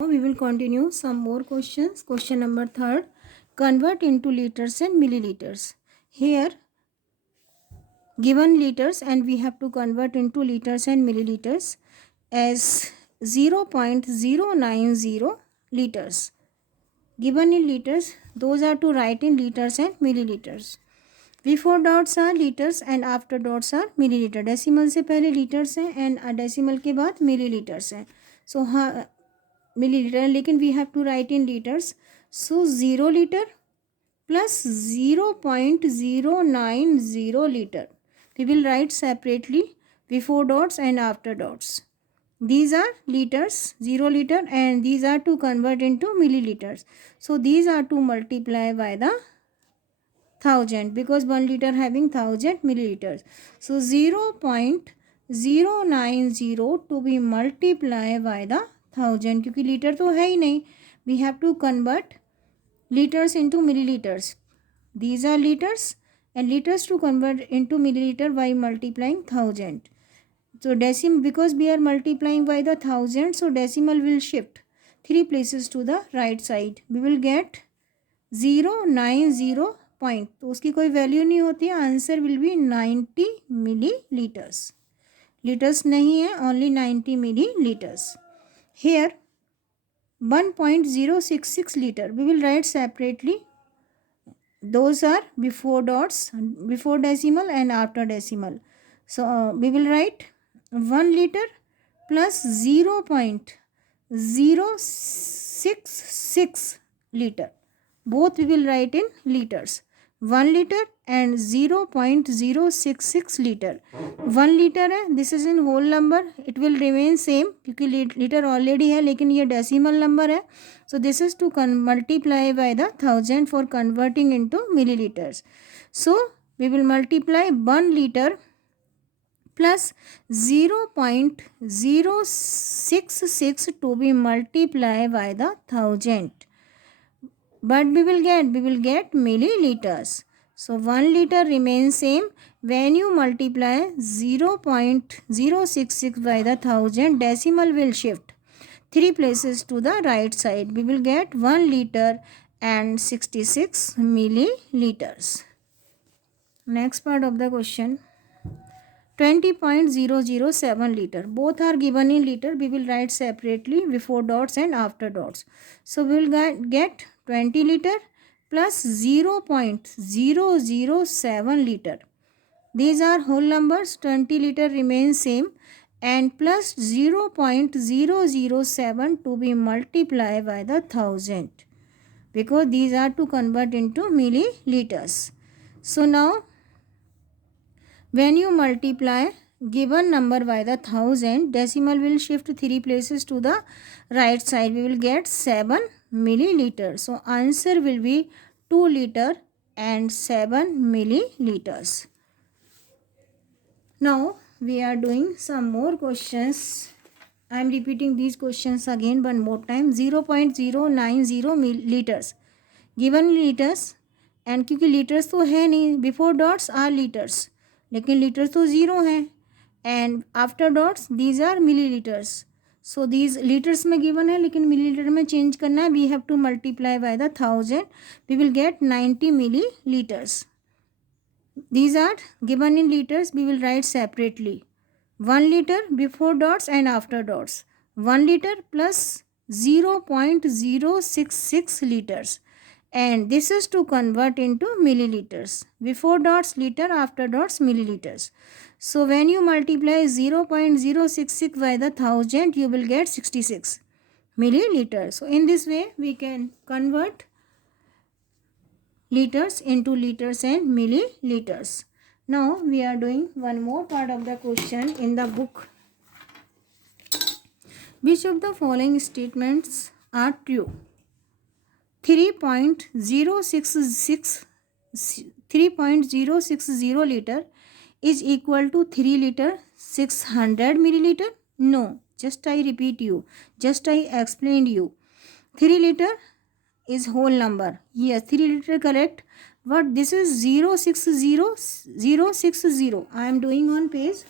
We will continue some more questions. Question number 3. Convert into liters and milliliters. Here given liters and we have to convert into liters and milliliters as 0.090 liters. Given in liters, those are to write in liters and milliliters. Before dots are liters and after dots are milliliter. Decimal से पहले liters है and decimal के बाद milliliters है. So हाँ milliliter, लेकिन we have to write in liters. So 0 liter plus 0.090 liter. We will write separately before dots and after dots. These are liters, 0 liter, and these are to convert into milliliters. So these are to multiply by the 1000 because 1 liter having 1000 milliliters. So 0.090 to be multiplied by the 1000 क्योंकि litre तो है ही नहीं. We have to convert liters into milliliters. These are liters and liters to convert into milliliter by multiplying 1000. So decimal, because we are multiplying by the 1000, so decimal will shift 3 places to the right side. We will get 090 point, तो उसकी कोई value नहीं होती है. Answer will be 90 millilitres. Litres नहीं है, only 90 millilitres. Here 1.066 liter. We will write separately. Those are before dots, before decimal and after decimal. So we will write 1 liter plus 0.066 liter. Both we will write in liters. 1 liter and 0.066 liter. 1 liter है, this is in whole number, it will remain same क्योंकि liter already है लेकिन ये decimal number है. So this is to multiply by the 1000 for converting into milliliters. So we will multiply 1 liter plus 0.066 to be multiplied by the 1000. But we will get milliliters. So 1 liter remains same. When you multiply 0.066 by the 1000, decimal will shift 3 places to the right side. We will get 1 liter and 66 milliliters. Next part of the question. 20.007 liter. Both are given in liter. We will write separately before dots and after dots. So we will get 20 liter plus 0.007 liter. These are whole numbers. 20 liter remains same and plus 0.007 to be multiplied by the 1000 because these are to convert into milliliters. So now when you multiply given number by the 1000, decimal will shift 3 places to the right side. We will get 7 milliliter. So answer will be 2 liter and 7 milliliters. Now we are doing some more questions. I am repeating these questions again one more time. 0.090 milliliters given liters and क्योंकि liters तो है नहीं, before dots are liters लेकिन litres तो zero हैं and after dots these are millilitres. So these litres में given है लेकिन मिलीलीटर में चेंज करना है. We have to multiply by the 1000. We will get 90 millilitres. These are given in litres. We will write separately 1 liter before dots and after dots. 1 liter plus 0.066 liters. And this is to convert into milliliters. Before dots liter, after dots milliliters. So when you multiply 0.066 by the 1000, you will get 66 milliliters. So in this way we can convert liters into liters and milliliters. Now we are doing one more part of the question in the book. Which of the following statements are true? 3.060 liter is equal to 3 liter 600 milliliter. No, just I repeat you, just I explained you. 3 liter is whole number. Yes, 3 liter correct, but this is 060. I am doing on page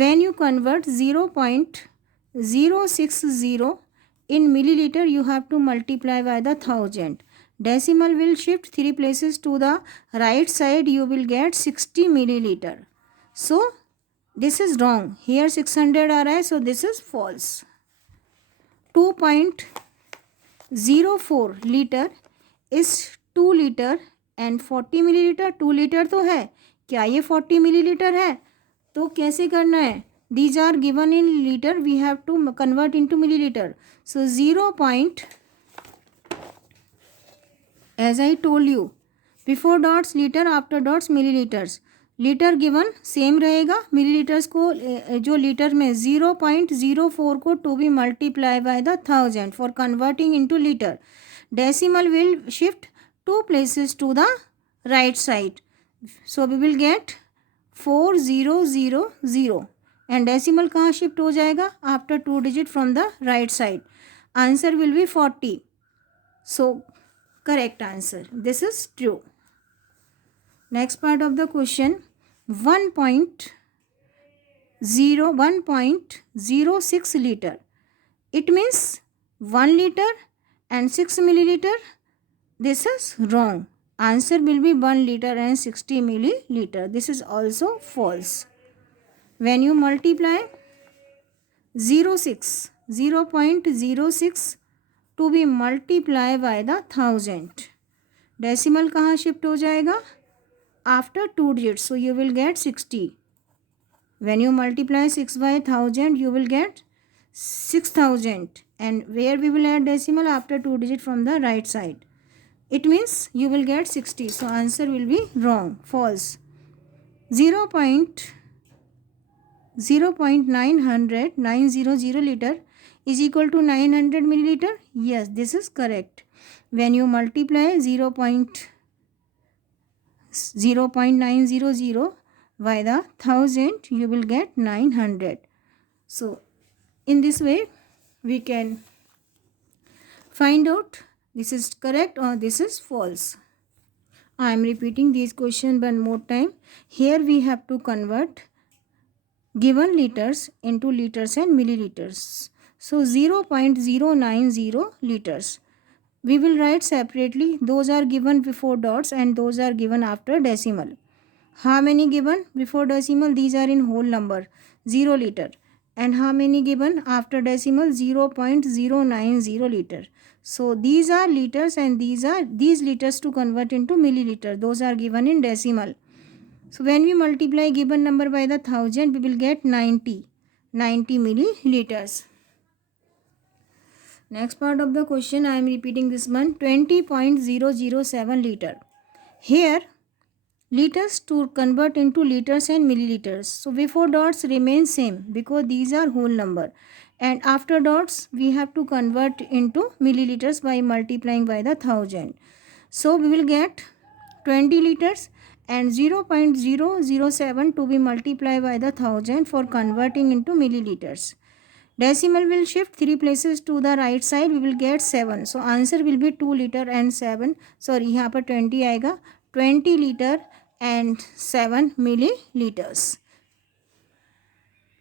When you convert 0.060 in milliliter, you have to multiply by the 1000. Decimal will shift 3 places to the right side. You will get 60 milliliter. So this is wrong. Here 600 are right, so this is false. 2.04 liter is 2 liter and 40 milliliter. 2 liter तो है, क्या ये 40 milliliter है? तो कैसे करना है? These are given in liter, we have to convert into milliliter. So 0. As I told you, before dots liter, after dots milliliters. Litre given same रहेगा, मिलीलीटर्स को जो लीटर में 0.04 को to be multiply by the 1000 for converting into litre. Decimal will shift 2 places to the right side. So we will get 4000 and decimal कहाँ shift हो जाएगा? After 2 digit from the right side. Answer will be 40. So correct answer. This is true. Next part of the question, 1.06 liter. It means 1 liter and 6 milliliter. This is wrong. Answer will be 1 liter and 60 milliliter. This is also false. When you multiply 0.06 to be multiplied by the 1000, decimal कहाँ shift हो जाएगा? After 2 digits, so you will get 60. When you multiply 6 by 1000, you will get 6000, and where we will add decimal? After 2 digits from the right side. It means you will get 60. So answer will be wrong, false. 0.900 liter is equal to 900 milliliter. Yes, this is correct. When you multiply 0.900 by the 1000, you will get 900. So in this way we can find out this is correct or this is false. I am repeating these questions one more time. Here we have to convert given liters into liters and milliliters. So 0.090 liters. We will write separately. Those are given before dots and those are given after decimal. How many given before decimal? These are in whole number, 0 liter. And how many given after decimal? 0.090 liter. So these are liters and these liters to convert into milliliter. Those are given in decimal. So when we multiply given number by the 1000, we will get 90 milliliters. Next part of the question, I am repeating this one, 20.007 liter. Here liters to convert into liters and milliliters. So before dots remain same because these are whole number, and after dots we have to convert into milliliters by multiplying by the 1000. So we will get 20 liters and 0.007 to be multiplied by the 1000 for converting into milliliters. Decimal will shift 3 places to the right side. We will get 7. So answer will be 2 liter and 7. Sorry, यहाँ पर 20 आएगा. 20 liter and 7 milliliters.